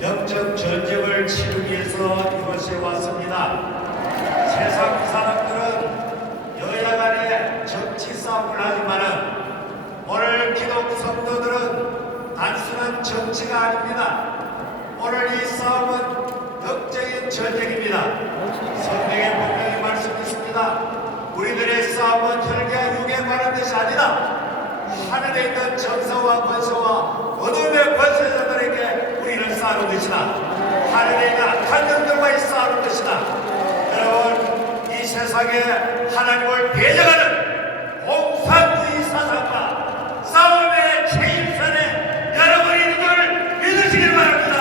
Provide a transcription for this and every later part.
영적 전쟁을 치르기 위해서 이곳에 왔습니다. 세상 사람들은 여야 간의 정치 싸움을 하지만은 오늘 기독 성도들은 단순한 정치가 아닙니다. 오늘 이 싸움은 영적인 전쟁입니다. 성경에 분명히 말씀했습니다. 우리들의 싸움은 혈기와 육에 관한 것이 아니다. 하늘에 있는 정사와 권세와 어둠의 권세자들에게 우리는 싸우는 것이다. 하늘에 있는 악한 영들과의 싸우는 것이다. 여러분 이 세상에 하나님을 대적하는 공산주의 사상과 싸움의 책임선에 여러분이 이걸 믿으시길 바랍니다.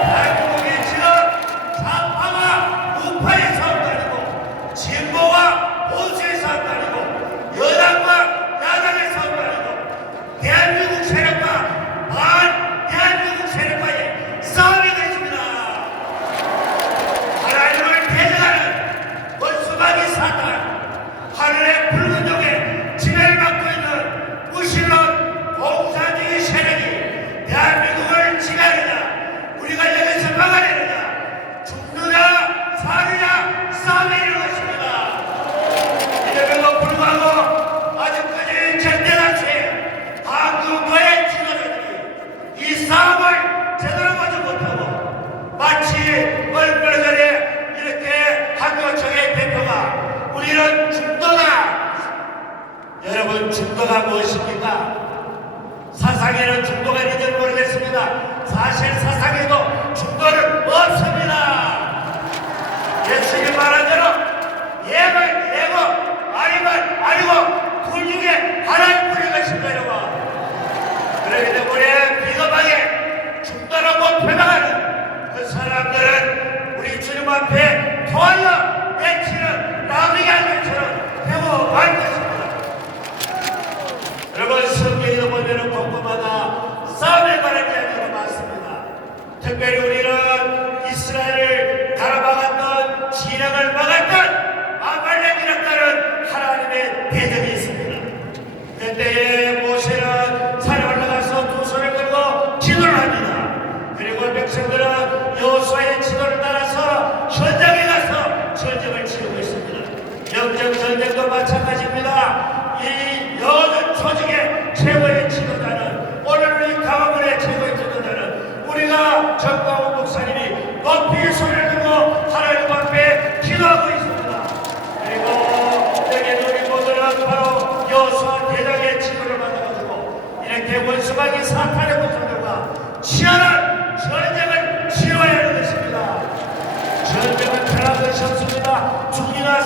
대한민국이 지금 좌파와 우파의 싸움도 아니고 진보와 보수의 싸움도 아니고 여당과 야당의 싸움도 아니고 대한민국 세력과 반 대한민국 세력과의 싸움이 되십니다. 하나님을 대적하는 원수마귀 사탄 하늘의 붉은 종에 지배를 받고 있는 무신론 공산주의 세력이 대한민국을 지배하느냐 우리가 여기서 막아내느냐 죽느냐 사느냐 싸움이 있는 것입니다 이름에도 불구하고 아직까지 절대다수의 한국과의 지도자들이 이 싸움을 제대로 보지 못하고 마치 얼마 전에 이렇게 한교총의 대표가 우리는 중도다 여러분 중도가 무엇입니까? 사상에는 중도가 있는지 모르겠습니다. 사실 사상에도 중도는 없습니다. 예수님 말한 대로 예는 예고 아니면 아니고 둘 중에 하나를 부릴 것입니다 여러분. 그렇기 때문에 비겁하게 중도라고 표방하는 그 사람들은 우리 주님 앞에 도하여 외치는 나무게 한 것처럼 되고 말 것입니다. 여러분 성경에 보면은 곳곳마다 싸움에 관한 이야기가 많습니다. 특별히 우리는 이스라엘을 가로막았던 진영을 막았던 아말렉이라는 하나님의 대적이 있습니다. 그때에 모세는 산에 올라가서 두 손을 들고 기도를 합니다. 그리고 백성들은 여호수아의 지도를 따라서 현장에 가서 전쟁을 치르고 있습니다. 영적 전쟁도 마찬가지입니다. 이 여든 조직의 최고의 지도자는 오늘 우리 강화문의 최고의 지도자는 정광훈 목사님이 높이 손을 들고 하나님 앞에 기도하고 있습니다. 그리고 여기 우리 모두는 바로 여호수아 대장의 지도를 받아가지고 이렇게 원수마귀 사탄의 목사들과 치열한 전쟁을 치러야 하는 것입니다. 전쟁은 편한 것이 없습니다. 죽이나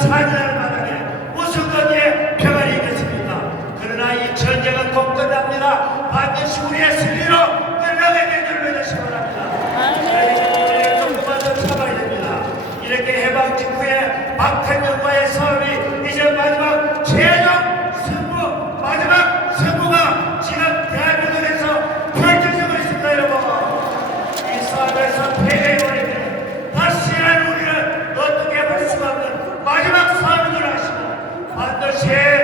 Yeah.